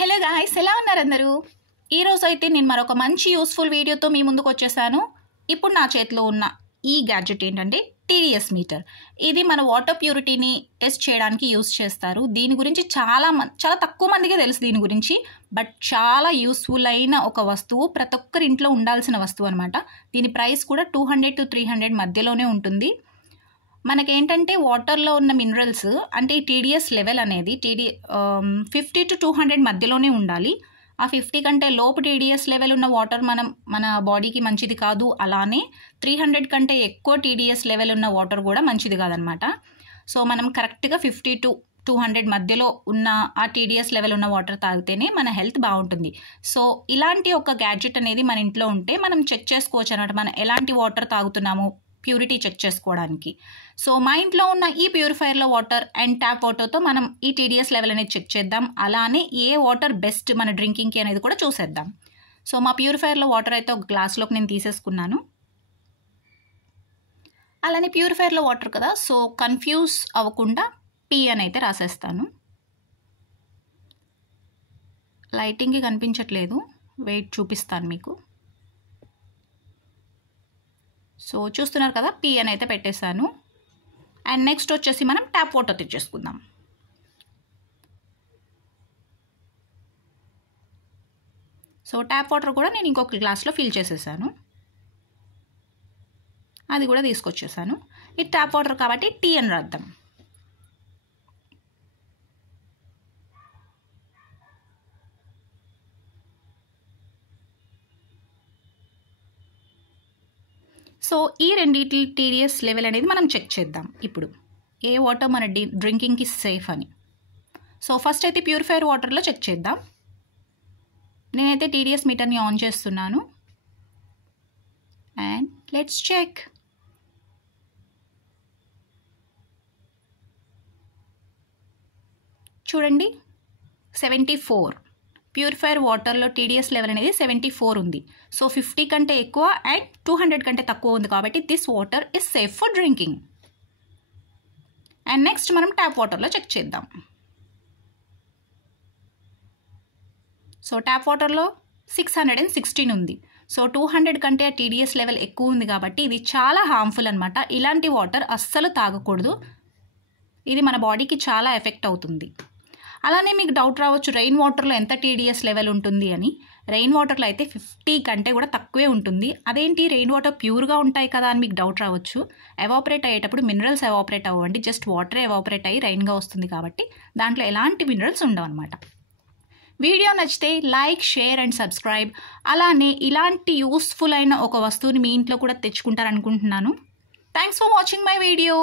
Hello guys, ఎలా ఉన్నారు అందరూ? ఈ రోజు అయితే నేను మరొక మంచి యూస్ఫుల్ వీడియోతో మీ ముందుకు వచ్చేసాను. ఇప్పుడు నా చేతిలో ఉన్న ఈ గ్యాడ్జెట్ ఏంటంటే టీడీఎస్ మీటర్. ఇది మన వాటర్ ప్యూరిటీని టెస్ట్ చేయడానికి యూస్ చేస్తారు. దీని గురించి చాలా తక్కువ మందికే తెలుసు దీని గురించి. బట్ చాలా యూస్ఫుల్ అయిన ఒక వస్తువు, ప్రతి ఒక్కరి ఇంట్లో ఉండాల్సిన వస్తువు అనమాట. దీని ప్రైస్ కూడా 200 to 300 మధ్యలోనే ఉంటుంది. మనకేంటంటే వాటర్లో ఉన్న మినరల్స్ అంటే ఈ టీడీఎస్ లెవెల్ అనేది 50 to 200 మధ్యలోనే ఉండాలి. ఆ 50 కంటే లోపు టీడీఎస్ లెవెల్ ఉన్న వాటర్ మన బాడీకి మంచిది కాదు. అలానే 300 కంటే ఎక్కువ టీడీఎస్ లెవెల్ ఉన్న వాటర్ కూడా మంచిది కాదనమాట. సో మనం కరెక్ట్గా 50 to 200 మధ్యలో ఉన్న ఆ టీడీఎస్ లెవెల్ ఉన్న వాటర్ తాగితేనే మన హెల్త్ బాగుంటుంది. సో ఇలాంటి ఒక గ్యాడ్జెట్ అనేది మన ఇంట్లో ఉంటే మనం చెక్ చేసుకోవచ్చు అనమాట, మనం ఎలాంటి వాటర్ తాగుతున్నాము ప్యూరిటీ చెక్ చేసుకోవడానికి. సో మా ఇంట్లో ఉన్న ఈ ప్యూరిఫైయర్లో వాటర్ అండ్ ట్యాప్ వాటర్తో మనం ఈ టీడీఎస్ లెవెల్ అనేది చెక్ చేద్దాం. అలానే ఏ వాటర్ బెస్ట్ మన డ్రింకింగ్కి అనేది కూడా చూసేద్దాం. సో మా ప్యూరిఫైయర్లో వాటర్ అయితే ఒక గ్లాస్లోకి నేను తీసేసుకున్నాను. అలానే ప్యూరిఫైయర్లో వాటర్ కదా, సో కన్ఫ్యూజ్ అవ్వకుండా పీ అని అయితే రాసేస్తాను. లైటింగ్కి కనిపించట్లేదు, వెయిట్ చూపిస్తాను మీకు. సో చూస్తున్నారు కదా, పీ అని అయితే పెట్టేశాను. అండ్ నెక్స్ట్ వచ్చేసి మనం ట్యాప్ వాటర్ తెచ్చేసుకుందాం. సో ట్యాప్ వాటర్ కూడా నేను ఇంకొక గ్లాస్లో ఫిల్ చేసేసాను, అది కూడా తీసుకొచ్చేసాను. ఇది ట్యాప్ వాటర్ కాబట్టి టీ అని రాద్దాం. సో ఈ రెండింటి టీడీఎస్ లెవెల్ అనేది మనం చెక్ చేద్దాం. ఇప్పుడు ఏ వాటర్ మన డ్రింకింగ్కి సేఫ్ అని. సో ఫస్ట్ అయితే ప్యూరిఫైర్ వాటర్లో చెక్ చేద్దాం. నేనైతే టీడీఎస్ మీటర్ని ఆన్ చేస్తున్నాను అండ్ లెట్స్ చెక్. చూడండి, 74. ప్యూరిఫైర్ వాటర్లో టీడీఎస్ లెవెల్ అనేది 74 ఉంది. సో 50 కంటే ఎక్కువ అండ్ 200 కంటే తక్కువ ఉంది కాబట్టి this water is safe for drinking. And next మనం ట్యాప్ వాటర్లో చెక్ చేద్దాం. సో ట్యాప్ వాటర్లో 616 ఉంది. సో 200 కంటే ఆ టీడీఎస్ లెవెల్ ఎక్కువ ఉంది కాబట్టి ఇది చాలా హార్మ్ఫుల్ అనమాట. ఇలాంటి వాటర్ అస్సలు తాగకూడదు, ఇది మన బాడీకి చాలా ఎఫెక్ట్ అవుతుంది. అలానే మీకు డౌట్ రావచ్చు, రెయిన్ వాటర్లో ఎంత టీడీఎస్ లెవెల్ ఉంటుంది అని. రెయిన్ వాటర్లో అయితే 50 కంటే కూడా తక్కువే ఉంటుంది. అదేంటి, రెయిన్ వాటర్ ప్యూర్గా ఉంటాయి కదా అని మీకు డౌట్ రావచ్చు. ఎవాపరేట్ అయ్యేటప్పుడు మినరల్స్ ఎవాపరేట్ అవ్వండి, జస్ట్ వాటరే ఎవాపరేట్ అయ్యి రెయిన్గా వస్తుంది కాబట్టి దాంట్లో ఎలాంటి మినరల్స్ ఉండవు అనమాట. వీడియో నచ్చితే లైక్, షేర్ అండ్ సబ్స్క్రైబ్. అలానే ఇలాంటి యూస్ఫుల్ అయిన ఒక వస్తువుని మీ ఇంట్లో కూడా తెచ్చుకుంటారనుకుంటున్నాను. Thanks for watching my video.